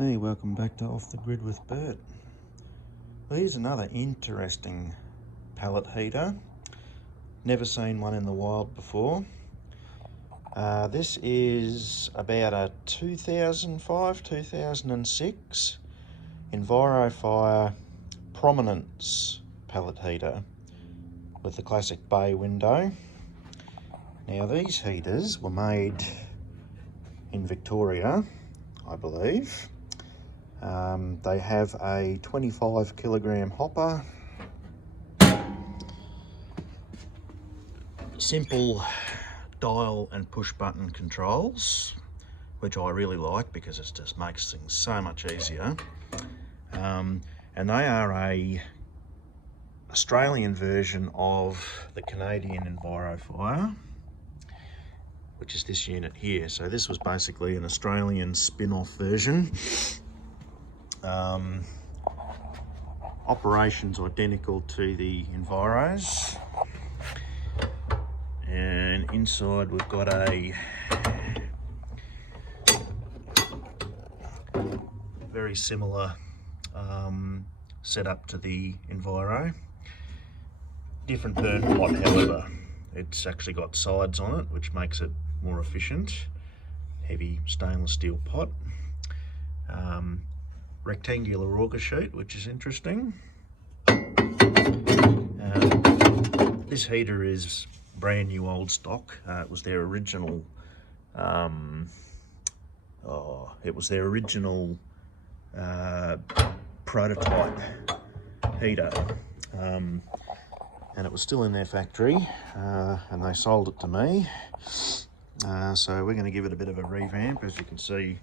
Hey, welcome back to Off the Grid with Bert. Well, here's another interesting pellet heater. Never seen one in the wild before. This is about a 2005-2006 EnviroFire Prominence pellet heater with the classic bay window. Now these heaters were made in Victoria, I believe. They have a 25 kilogram hopper, simple dial and push button controls, which I really like because it just makes things so much easier. And they are a Australian version of the Canadian EnviroFire, which is this unit here. So this was basically an Australian spin-off version. Operations identical to the Enviros, and inside we've got a very similar setup to the Enviro. Different burn pot, however. It's actually got sides on it, which makes it more efficient. Heavy stainless steel pot. Rectangular auger chute, which is interesting. This heater is brand new old stock. It was their original prototype heater, and it was still in their factory, and they sold it to me. So we're going to give it a bit of a revamp. As you can see,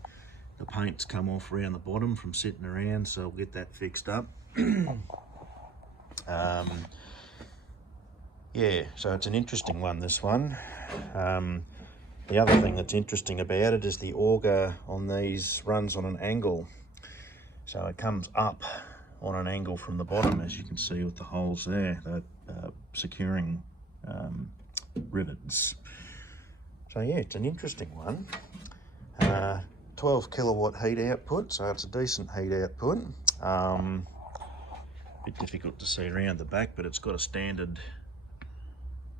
the paint's come off around the bottom from sitting around, so we'll get that fixed up. Yeah, so it's an interesting one, this one. The other thing that's interesting about it is the auger on these runs on an angle. So it comes up on an angle from the bottom, as you can see with the holes there, the securing rivets. So yeah, it's an interesting one. 12 kilowatt heat output, so it's a decent heat output. Bit difficult to see around the back, but it's got a standard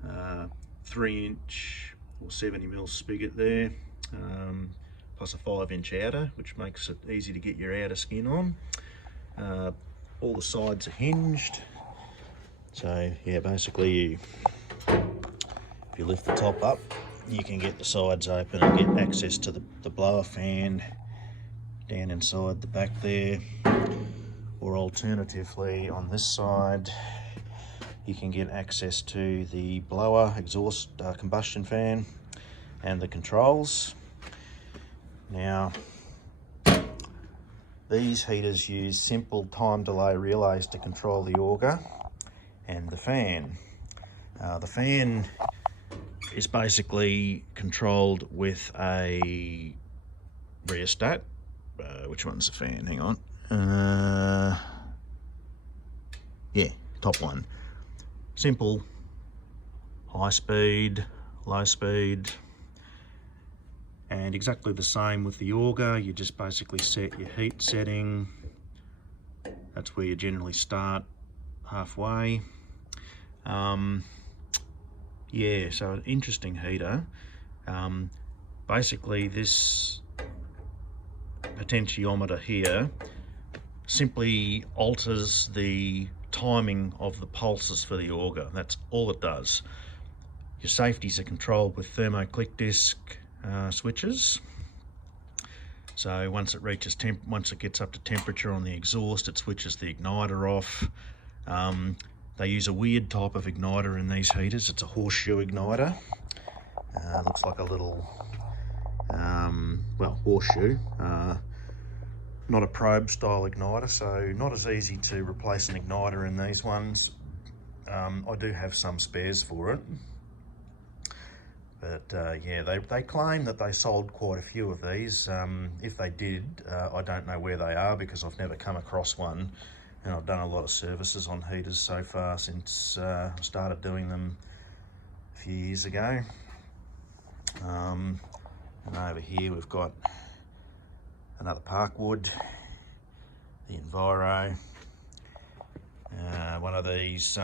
3-inch or 70mm spigot there, plus a 5-inch outer, which makes it easy to get your outer skin on. All the sides are hinged, so yeah, basically if you lift the top up, you can get the sides open and get access to the blower fan down inside the back there, or alternatively on this side you can get access to the blower exhaust combustion fan and the controls. Now these heaters use simple time delay relays to control the auger and the fan. The fan is basically controlled with a rheostat. Which one's the fan? Hang on. Yeah, top one. Simple, high speed, low speed, and exactly the same with the auger. You just basically set your heat setting. That's where you generally start, halfway. Yeah, so an interesting heater. Basically this potentiometer here simply alters the timing of the pulses for the auger. That's all it does. Your safeties are controlled with thermo-click disc switches. So once it gets up to temperature on the exhaust, it switches the igniter off. They use a weird type of igniter in these heaters. It's a horseshoe igniter. Looks like a little, well, horseshoe. Not a probe style igniter, so not as easy to replace an igniter in these ones. I do have some spares for it. But yeah, they claim that they sold quite a few of these. If they did, I don't know where they are because I've never come across one. And I've done a lot of services on heaters so far since I started doing them a few years ago. And over here we've got another Parkwood, the Enviro, one of these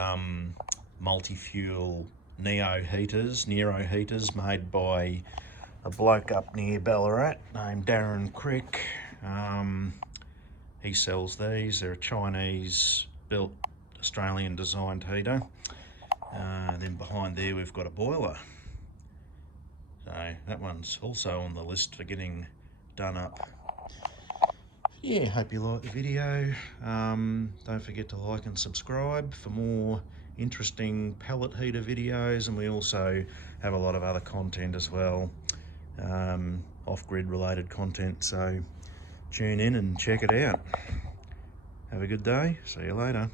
multi-fuel Nero heaters made by a bloke up near Ballarat named Darren Crick. He sells these. They're a Chinese built Australian designed heater. Then behind there we've got a boiler. So that one's also on the list for getting done up. Yeah, hope you liked the video. Don't forget to like and subscribe for more interesting pellet heater videos, and we also have a lot of other content as well, off-grid related content, so tune in and check it out. Have a good day. See you later.